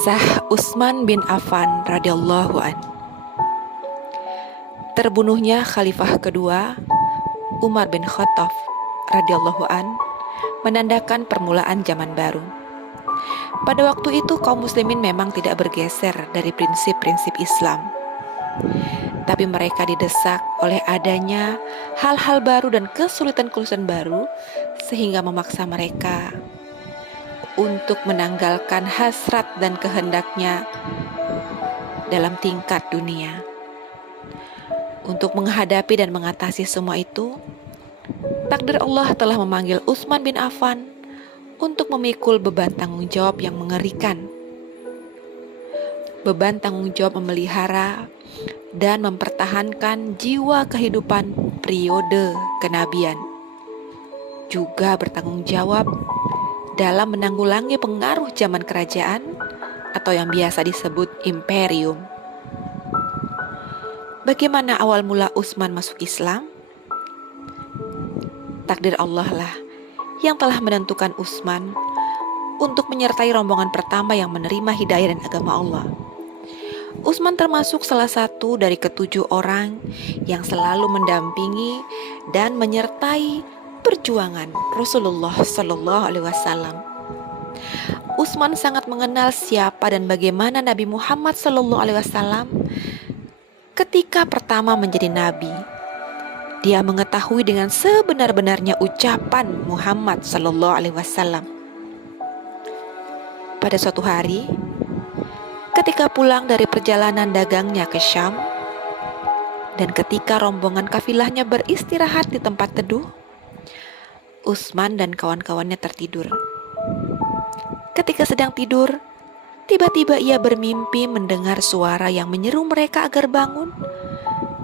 Kisah Utsman bin Affan radhiyallahu an. Terbunuhnya Khalifah kedua Umar bin Khattab radhiyallahu an menandakan permulaan zaman baru. Pada waktu itu kaum muslimin memang tidak bergeser dari prinsip-prinsip Islam, tapi mereka didesak oleh adanya hal-hal baru dan kesulitan-kesulitan baru sehingga memaksa mereka untuk menanggalkan hasrat dan kehendaknya dalam tingkat dunia. Untuk menghadapi dan mengatasi semua itu, takdir Allah telah memanggil Utsman bin Affan untuk memikul beban tanggung jawab yang mengerikan. Beban tanggung jawab memelihara dan mempertahankan jiwa kehidupan periode kenabian. Juga bertanggung jawab dalam menanggulangi pengaruh zaman kerajaan atau yang biasa disebut imperium. Bagaimana awal mula Utsman masuk Islam? Takdir Allah lah yang telah menentukan Utsman untuk menyertai rombongan pertama yang menerima hidayah dan agama Allah. Utsman termasuk salah satu dari ke-7 orang yang selalu mendampingi dan menyertai perjuangan Rasulullah Sallallahu Alaihi Wasallam. Utsman sangat mengenal siapa dan bagaimana Nabi Muhammad Sallallahu Alaihi Wasallam ketika pertama menjadi nabi. Dia mengetahui dengan sebenar-benarnya ucapan Muhammad Sallallahu Alaihi Wasallam. Pada suatu hari, ketika pulang dari perjalanan dagangnya ke Syam, dan ketika rombongan kafilahnya beristirahat di tempat teduh, Utsman dan kawan-kawannya tertidur. Ketika sedang tidur, tiba-tiba ia bermimpi mendengar suara yang menyeru mereka agar bangun,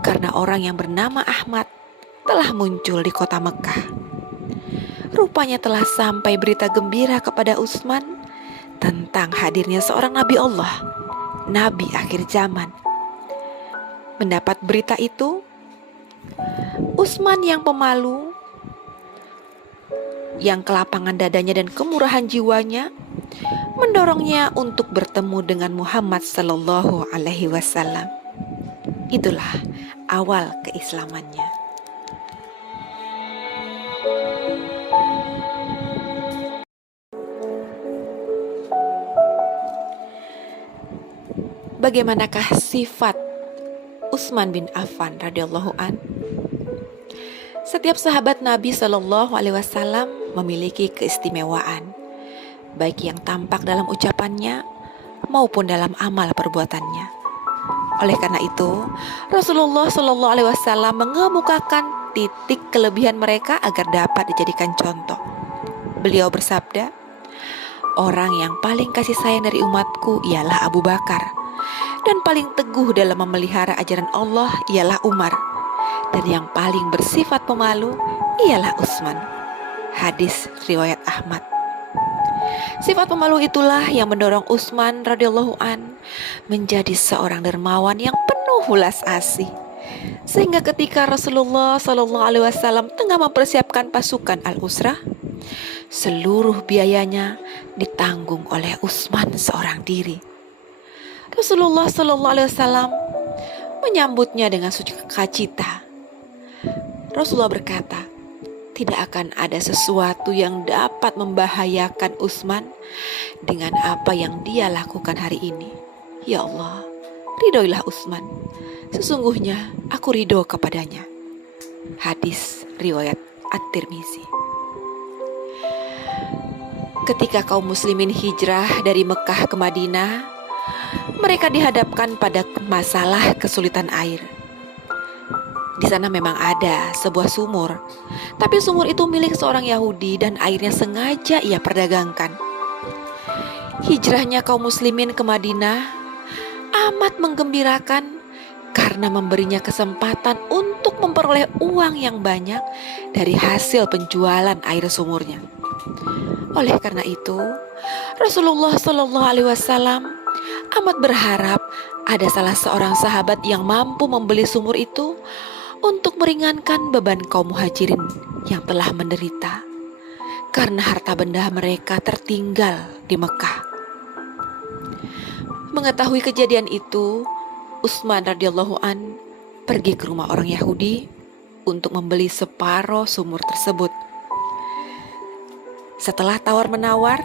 karena orang yang bernama Ahmad telah muncul di kota Mekah. Rupanya telah sampai berita gembira kepada Utsman tentang hadirnya seorang Nabi Allah, Nabi akhir zaman. Mendapat berita itu, Utsman yang pemalu, yang kelapangan dadanya dan kemurahan jiwanya, mendorongnya untuk bertemu dengan Muhammad Sallallahu Alaihi Wasallam. Itulah awal keislamannya. Bagaimanakah sifat Utsman bin Affan radhiyallahu an? Setiap sahabat Nabi Sallallahu Alaihi Wasallam memiliki keistimewaan, baik yang tampak dalam ucapannya maupun dalam amal perbuatannya. Oleh karena itu, Rasulullah Sallallahu Alaihi Wasallam mengemukakan titik kelebihan mereka agar dapat dijadikan contoh. Beliau bersabda, "Orang yang paling kasih sayang dari umatku ialah Abu Bakar, dan paling teguh dalam memelihara ajaran Allah ialah Umar, dan yang paling bersifat pemalu ialah Utsman." Hadis riwayat Ahmad. Sifat pemalu itulah yang mendorong Utsman radhiyallahu an menjadi seorang dermawan yang penuh welas asih, sehingga ketika Rasulullah Sallallahu Alaihi Wasallam tengah mempersiapkan pasukan Al-Usrah, seluruh biayanya ditanggung oleh Utsman seorang diri. Rasulullah Sallallahu Alaihi Wasallam menyambutnya dengan sukacita. Rasulullah berkata, tidak akan ada sesuatu yang dapat membahayakan Utsman dengan apa yang dia lakukan hari ini. Ya Allah, ridhoilah Utsman. Sesungguhnya aku ridho kepadanya. Hadis riwayat At-Tirmizi. Ketika kaum muslimin hijrah dari Mekah ke Madinah, mereka dihadapkan pada masalah kesulitan air. Di sana memang ada sebuah sumur, tapi sumur itu milik seorang Yahudi dan airnya sengaja ia perdagangkan. Hijrahnya kaum muslimin ke Madinah amat menggembirakan karena memberinya kesempatan untuk memperoleh uang yang banyak dari hasil penjualan air sumurnya. Oleh karena itu, Rasulullah Shallallahu Alaihi Wasallam amat berharap ada salah seorang sahabat yang mampu membeli sumur itu untuk meringankan beban kaum muhajirin yang telah menderita karena harta benda mereka tertinggal di Mekah. Mengetahui kejadian itu, Utsman radhiyallahu an pergi ke rumah orang Yahudi untuk membeli separuh sumur tersebut. Setelah tawar-menawar,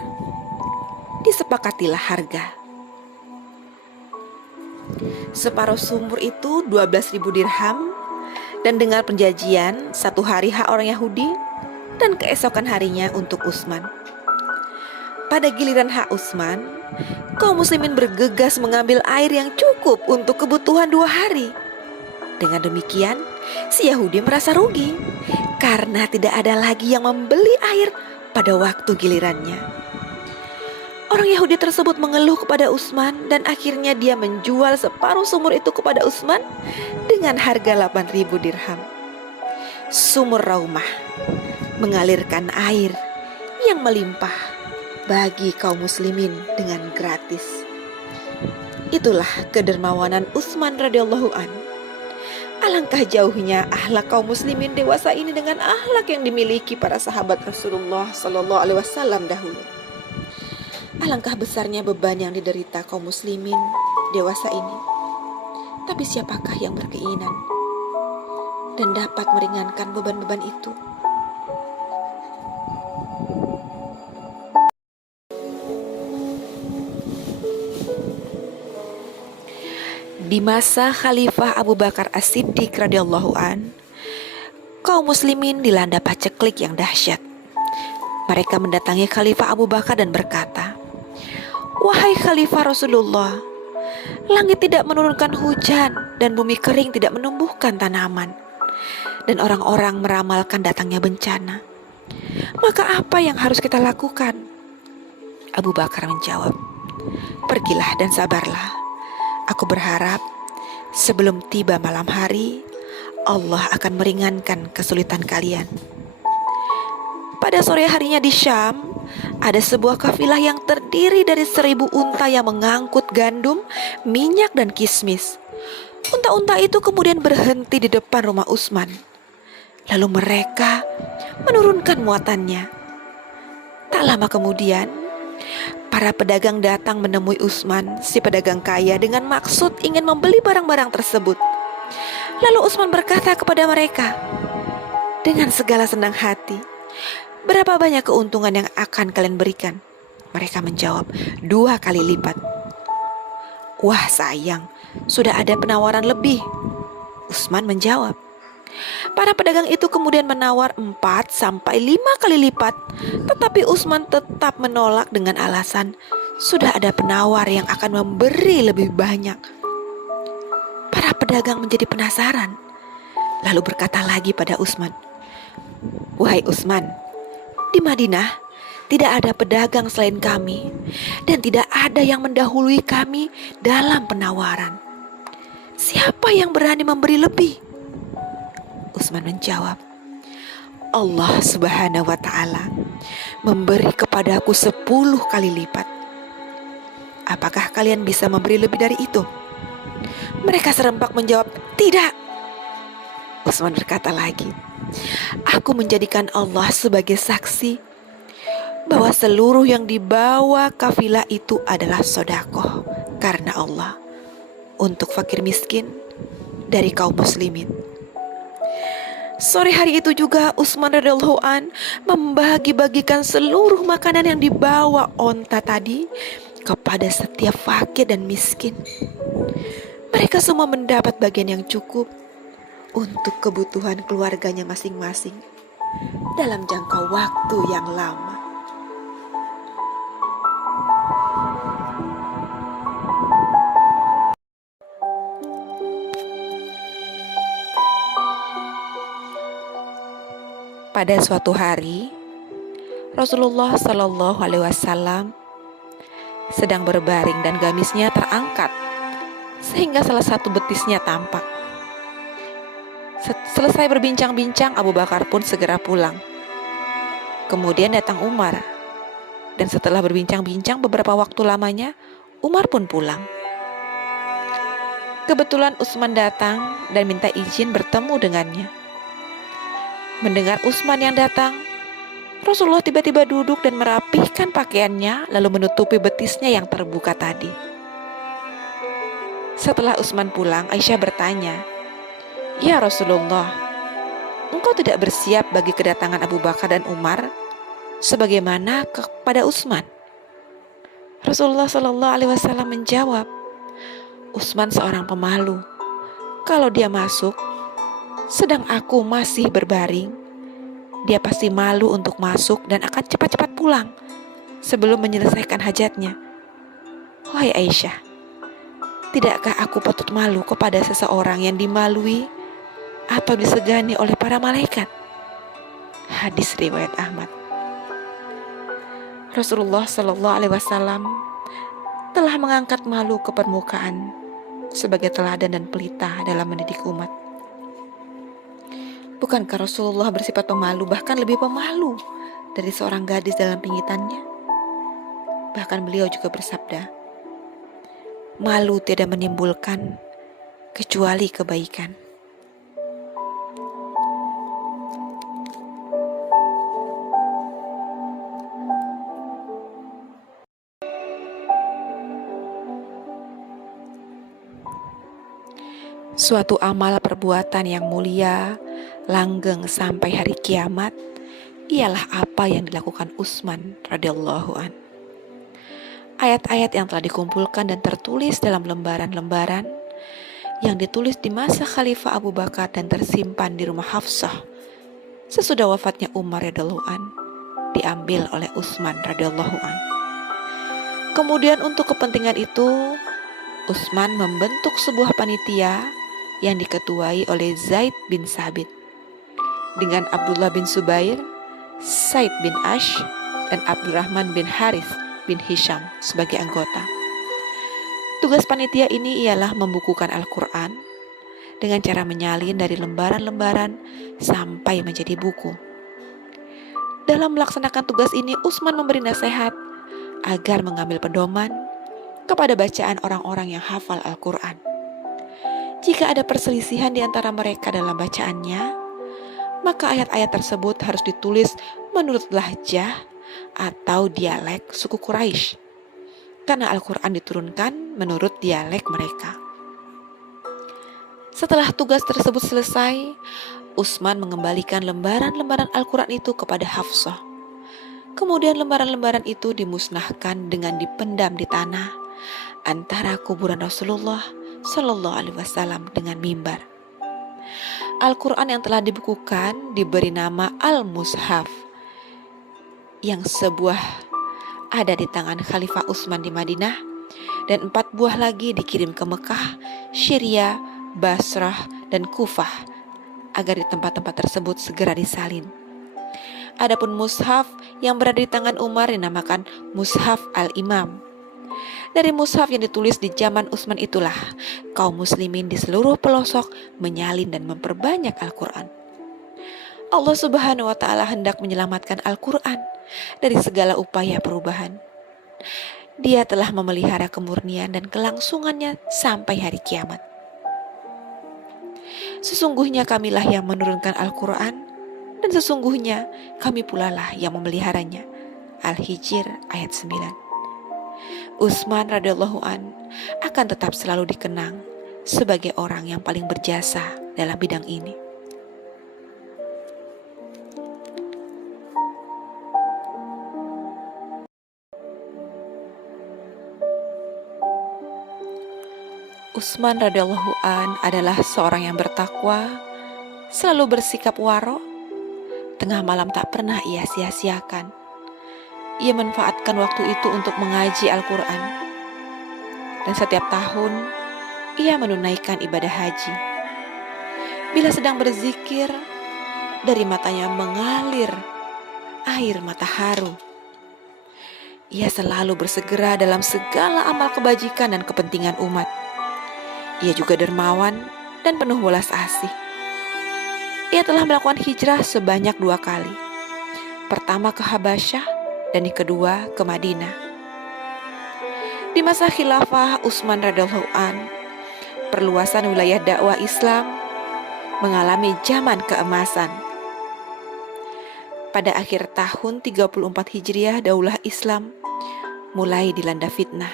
disepakatilah harga. Separuh sumur itu 12.000 dirham, dan dengan perjanjian 1 hari hak orang Yahudi dan keesokan harinya untuk Utsman. Pada giliran hak Utsman, kaum muslimin bergegas mengambil air yang cukup untuk kebutuhan 2 hari. Dengan demikian, si Yahudi merasa rugi karena tidak ada lagi yang membeli air pada waktu gilirannya. Orang Yahudi tersebut mengeluh kepada Utsman dan akhirnya dia menjual separuh sumur itu kepada Utsman dengan harga 8.000 dirham. Sumur Raumah mengalirkan air yang melimpah bagi kaum muslimin dengan gratis. Itulah kedermawanan Utsman radhiyallahu an. Alangkah jauhnya akhlak kaum muslimin dewasa ini dengan akhlak yang dimiliki para sahabat Rasulullah sallallahu alaihi wasallam dahulu. Alangkah besarnya beban yang diderita kaum muslimin dewasa ini. Tapi siapakah yang berkeinginan dan dapat meringankan beban-beban itu? Di masa Khalifah Abu Bakar As-Siddiq radhiyallahu an, kaum muslimin dilanda paceklik yang dahsyat. Mereka mendatangi Khalifah Abu Bakar dan berkata, "Wahai Khalifah Rasulullah, langit tidak menurunkan hujan dan bumi kering tidak menumbuhkan tanaman, dan orang-orang meramalkan datangnya bencana. Maka apa yang harus kita lakukan?" Abu Bakar menjawab, "Pergilah dan sabarlah. Aku berharap sebelum tiba malam hari, Allah akan meringankan kesulitan kalian." Pada sore harinya di Syam, ada sebuah kafilah yang terdiri dari 1.000 unta yang mengangkut gandum, minyak, dan kismis. Unta-unta itu kemudian berhenti di depan rumah Utsman. Lalu mereka menurunkan muatannya. Tak lama kemudian, para pedagang datang menemui Utsman, si pedagang kaya, dengan maksud ingin membeli barang-barang tersebut. Lalu Utsman berkata kepada mereka dengan segala senang hati, "Berapa banyak keuntungan yang akan kalian berikan?" Mereka menjawab, 2 kali lipat. "Wah sayang, sudah ada penawaran lebih," Utsman menjawab. Para pedagang itu kemudian menawar 4 sampai 5 kali lipat, tetapi Utsman tetap menolak dengan alasan sudah ada penawar yang akan memberi lebih banyak. Para pedagang menjadi penasaran, lalu berkata lagi pada Utsman, "Wahai Utsman, di Madinah tidak ada pedagang selain kami, dan tidak ada yang mendahului kami dalam penawaran. Siapa yang berani memberi lebih?" Utsman menjawab, "Allah Subhanahu wa ta'ala memberi kepadaku 10 kali lipat. Apakah kalian bisa memberi lebih dari itu?" Mereka serempak menjawab, "Tidak." Utsman berkata lagi, "Aku menjadikan Allah sebagai saksi bahwa seluruh yang dibawa kafilah itu adalah sedekah karena Allah untuk fakir miskin dari kaum muslimin." Sore hari itu juga Utsman radhiyallahu an membagi-bagikan seluruh makanan yang dibawa onta tadi kepada setiap fakir dan miskin. Mereka semua mendapat bagian yang cukup untuk kebutuhan keluarganya masing-masing dalam jangka waktu yang lama. Pada suatu hari, Rasulullah Shallallahu Alaihi Wasallam sedang berbaring dan gamisnya terangkat sehingga salah satu betisnya tampak. Selesai berbincang-bincang, Abu Bakar pun segera pulang. Kemudian datang Umar, dan setelah berbincang-bincang beberapa waktu lamanya, Umar pun pulang. Kebetulan Utsman datang dan minta izin bertemu dengannya. Mendengar Utsman yang datang, Rasulullah tiba-tiba duduk dan merapihkan pakaiannya, lalu menutupi betisnya yang terbuka tadi. Setelah Utsman pulang, Aisyah bertanya, "Ya Rasulullah, engkau tidak bersiap bagi kedatangan Abu Bakar dan Umar sebagaimana kepada Utsman?" Rasulullah Shallallahu Alaihi Wasallam menjawab, "Utsman seorang pemalu. Kalau dia masuk, sedang aku masih berbaring, dia pasti malu untuk masuk dan akan cepat-cepat pulang sebelum menyelesaikan hajatnya. Wahai Aisyah, tidakkah aku patut malu kepada seseorang yang dimalui atau disegani oleh para malaikat?" Hadis riwayat Ahmad. Rasulullah Shallallahu Alaihi Wasallam telah mengangkat malu ke permukaan sebagai teladan dan pelita dalam mendidik umat. Bukankah Rasulullah bersifat pemalu, bahkan lebih pemalu dari seorang gadis dalam pingitannya? Bahkan beliau juga bersabda, "Malu tidak menimbulkan kecuali kebaikan." Suatu amal perbuatan yang mulia, langgeng sampai hari kiamat, ialah apa yang dilakukan Utsman radhiyallahu an. Ayat-ayat yang telah dikumpulkan dan tertulis dalam lembaran-lembaran yang ditulis di masa Khalifah Abu Bakar dan tersimpan di rumah Hafsah sesudah wafatnya Umar radhiyallahu an, diambil oleh Utsman radhiyallahu an. Kemudian untuk kepentingan itu, Utsman membentuk sebuah panitia yang diketuai oleh Zaid bin Sabit dengan Abdullah bin Zubair, Said bin Ash, dan Abdurrahman bin Harith bin Hisham sebagai anggota. Tugas panitia ini ialah membukukan Al-Quran dengan cara menyalin dari lembaran-lembaran sampai menjadi buku. Dalam melaksanakan tugas ini, Utsman memberi nasihat agar mengambil pedoman kepada bacaan orang-orang yang hafal Al-Quran. Jika ada perselisihan di antara mereka dalam bacaannya, maka ayat-ayat tersebut harus ditulis menurut lahjah atau dialek suku Quraisy, karena Al-Quran diturunkan menurut dialek mereka. Setelah tugas tersebut selesai, Utsman mengembalikan lembaran-lembaran Al-Quran itu kepada Hafsah. Kemudian lembaran-lembaran itu dimusnahkan dengan dipendam di tanah antara kuburan Rasulullah Shallallahu Alaihi Wasallam dengan mimbar. Al-Quran yang telah dibukukan diberi nama Al-Mushaf, yang sebuah ada di tangan Khalifah Utsman di Madinah dan 4 buah lagi dikirim ke Mekah, Syria, Basrah, dan Kufah agar di tempat-tempat tersebut segera disalin. Adapun mushaf yang berada di tangan Umar dinamakan Mushaf Al-Imam. Dari mushaf yang ditulis di zaman Utsman itulah kaum muslimin di seluruh pelosok menyalin dan memperbanyak Al-Quran. Allah Subhanahu wa Ta'ala hendak menyelamatkan Al-Quran dari segala upaya perubahan. Dia telah memelihara kemurnian dan kelangsungannya sampai hari kiamat. Sesungguhnya kamilah yang menurunkan Al-Quran, dan sesungguhnya kami pula lah yang memeliharanya. Al-Hijr ayat 9. Utsman radhiyallahu an akan tetap selalu dikenang sebagai orang yang paling berjasa dalam bidang ini. Utsman radhiyallahu an adalah seorang yang bertakwa, selalu bersikap waro. Tengah malam tak pernah ia sia-siakan. Ia manfaatkan waktu itu untuk mengaji Al-Quran. Dan setiap tahun, ia menunaikan ibadah haji. Bila sedang berzikir, dari matanya mengalir air mata haru. Ia selalu bersegera dalam segala amal kebajikan dan kepentingan umat. Ia juga dermawan dan penuh welas asih. Ia telah melakukan hijrah sebanyak 2 kali. Pertama ke Habasyah, dan yang kedua ke Madinah. Di masa khilafah Utsman radhiyallahu an, perluasan wilayah dakwah Islam mengalami zaman keemasan. Pada akhir tahun 34 Hijriah, daulah Islam mulai dilanda fitnah.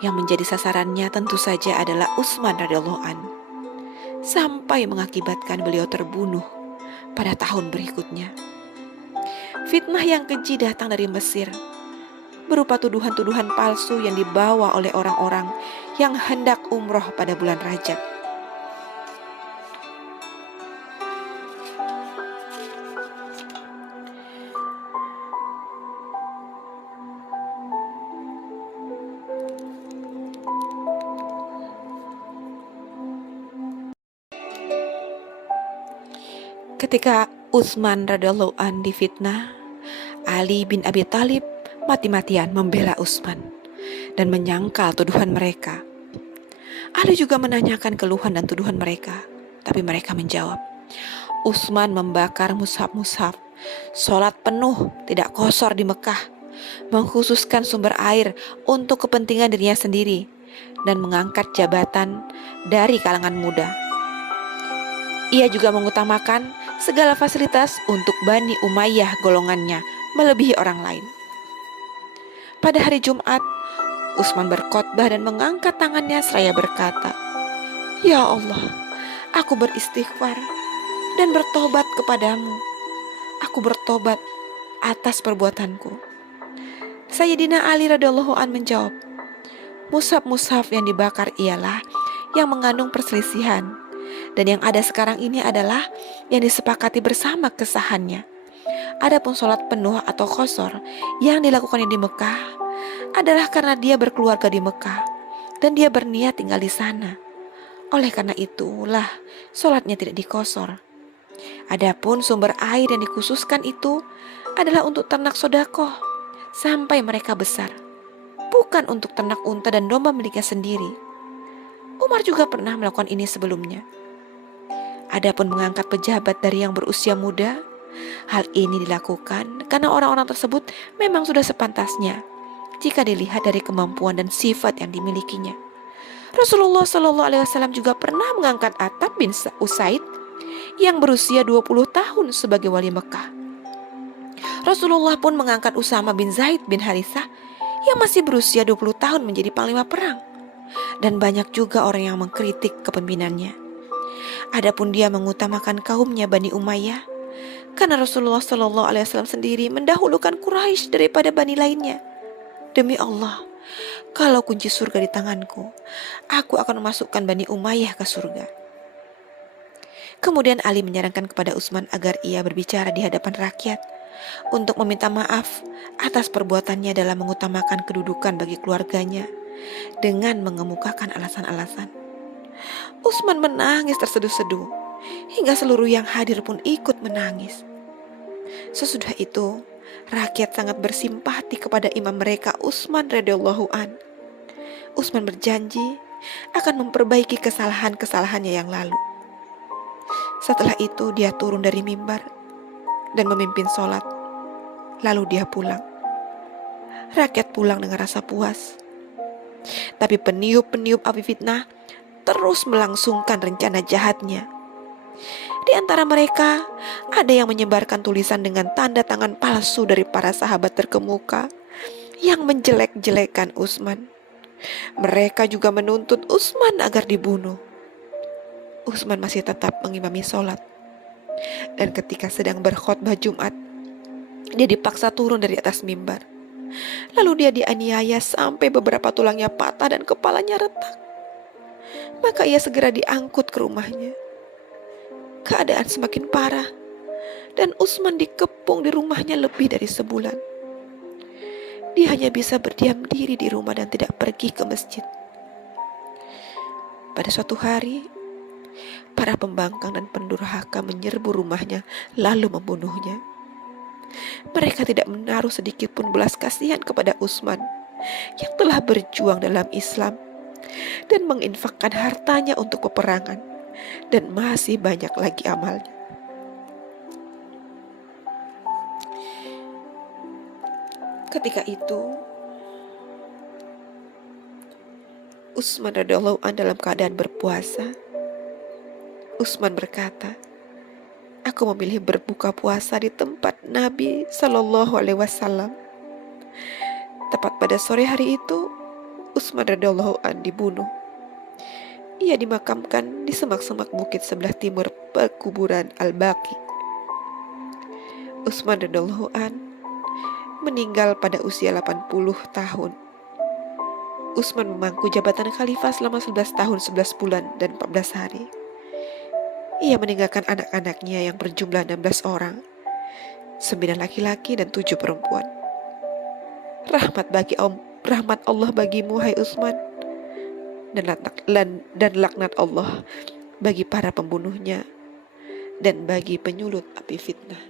Yang menjadi sasarannya tentu saja adalah Utsman radhiyallahu an, sampai mengakibatkan beliau terbunuh pada tahun berikutnya. Fitnah yang keji datang dari Mesir, berupa tuduhan-tuduhan palsu yang dibawa oleh orang-orang yang hendak umroh pada bulan Rajab. Ketika Utsman radhiyallahu an difitnah, Ali bin Abi Thalib mati-matian membela Utsman dan menyangkal tuduhan mereka. Ali juga menanyakan keluhan dan tuduhan mereka, tapi mereka menjawab, Utsman membakar mushaf-mushaf, sholat penuh tidak kosor di Mekah, mengkhususkan sumber air untuk kepentingan dirinya sendiri, dan mengangkat jabatan dari kalangan muda. Ia juga mengutamakan segala fasilitas untuk Bani Umayyah golongannya melebihi orang lain. Pada hari Jumat, Utsman berkhotbah dan mengangkat tangannya seraya berkata, Ya Allah, aku beristighfar dan bertobat kepadamu. Aku bertobat atas perbuatanku. Sayyidina Ali radhiyallahu an menjawab, mushaf-mushaf yang dibakar ialah yang mengandung perselisihan, dan yang ada sekarang ini adalah yang disepakati bersama kesahannya. Adapun sholat penuh atau qashar yang dilakukannya di Mekah adalah karena dia berkeluarga di Mekah dan dia berniat tinggal di sana. Oleh karena itulah sholatnya tidak diqashar. Adapun sumber air yang dikhususkan itu adalah untuk ternak sedekah sampai mereka besar, bukan untuk ternak unta dan domba miliknya sendiri. Umar juga pernah melakukan ini sebelumnya. Adapun mengangkat pejabat dari yang berusia muda, hal ini dilakukan karena orang-orang tersebut memang sudah sepantasnya jika dilihat dari kemampuan dan sifat yang dimilikinya. Rasulullah SAW juga pernah mengangkat Attab bin Usaid yang berusia 20 tahun sebagai wali Mekah. Rasulullah pun mengangkat Usama bin Zaid bin Harithah yang masih berusia 20 tahun menjadi panglima perang. Dan banyak juga orang yang mengkritik kepemimpinannya. Adapun dia mengutamakan kaumnya Bani Umayyah, karena Rasulullah SAW sendiri mendahulukan Quraisy daripada bani lainnya. Demi Allah, kalau kunci surga di tanganku, aku akan memasukkan Bani Umayyah ke surga. Kemudian Ali menyarankan kepada Utsman agar ia berbicara di hadapan rakyat untuk meminta maaf atas perbuatannya dalam mengutamakan kedudukan bagi keluarganya dengan mengemukakan alasan-alasan. Utsman menangis terseduh-seduh, hingga seluruh yang hadir pun ikut menangis. Sesudah itu, rakyat sangat bersimpati kepada imam mereka Utsman radhiyallahu an. Utsman berjanji akan memperbaiki kesalahan-kesalahannya yang lalu. Setelah itu dia turun dari mimbar dan memimpin sholat. Lalu dia pulang. Rakyat pulang dengan rasa puas. Tapi peniup-peniup api fitnah terus melangsungkan rencana jahatnya. Di antara mereka ada yang menyebarkan tulisan dengan tanda tangan palsu dari para sahabat terkemuka yang menjelek-jelekan Utsman. Mereka juga menuntut Utsman agar dibunuh. Utsman masih tetap mengimami sholat. Dan ketika sedang berkhotbah Jumat, dia dipaksa turun dari atas mimbar. Lalu dia dianiaya sampai beberapa tulangnya patah dan kepalanya retak. Maka ia segera diangkut ke rumahnya. Keadaan semakin parah dan Utsman dikepung di rumahnya lebih dari sebulan. Dia hanya bisa berdiam diri di rumah dan tidak pergi ke masjid. Pada suatu hari, para pembangkang dan pendurhaka menyerbu rumahnya lalu membunuhnya. Mereka tidak menaruh sedikit pun belas kasihan kepada Utsman yang telah berjuang dalam Islam dan menginfakkan hartanya untuk peperangan, dan masih banyak lagi amalnya. Ketika itu, Utsman radhiyallahu an dalam keadaan berpuasa. Utsman berkata, aku memilih berbuka puasa di tempat Nabi SAW. Tepat pada sore hari itu, Utsman radhiyallahu an dibunuh. Ia dimakamkan di semak-semak bukit sebelah timur pekuburan Al-Baqi. Utsman radhiyallahu an meninggal pada usia 80 tahun. Utsman memangku jabatan khalifah selama 11 tahun 11 bulan dan 14 hari. Ia meninggalkan anak-anaknya yang berjumlah 16 orang, 9 laki-laki dan 7 perempuan. Rahmat Allah bagimu, hai Utsman, dan laknat Allah bagi para pembunuhnya dan bagi penyulut api fitnah.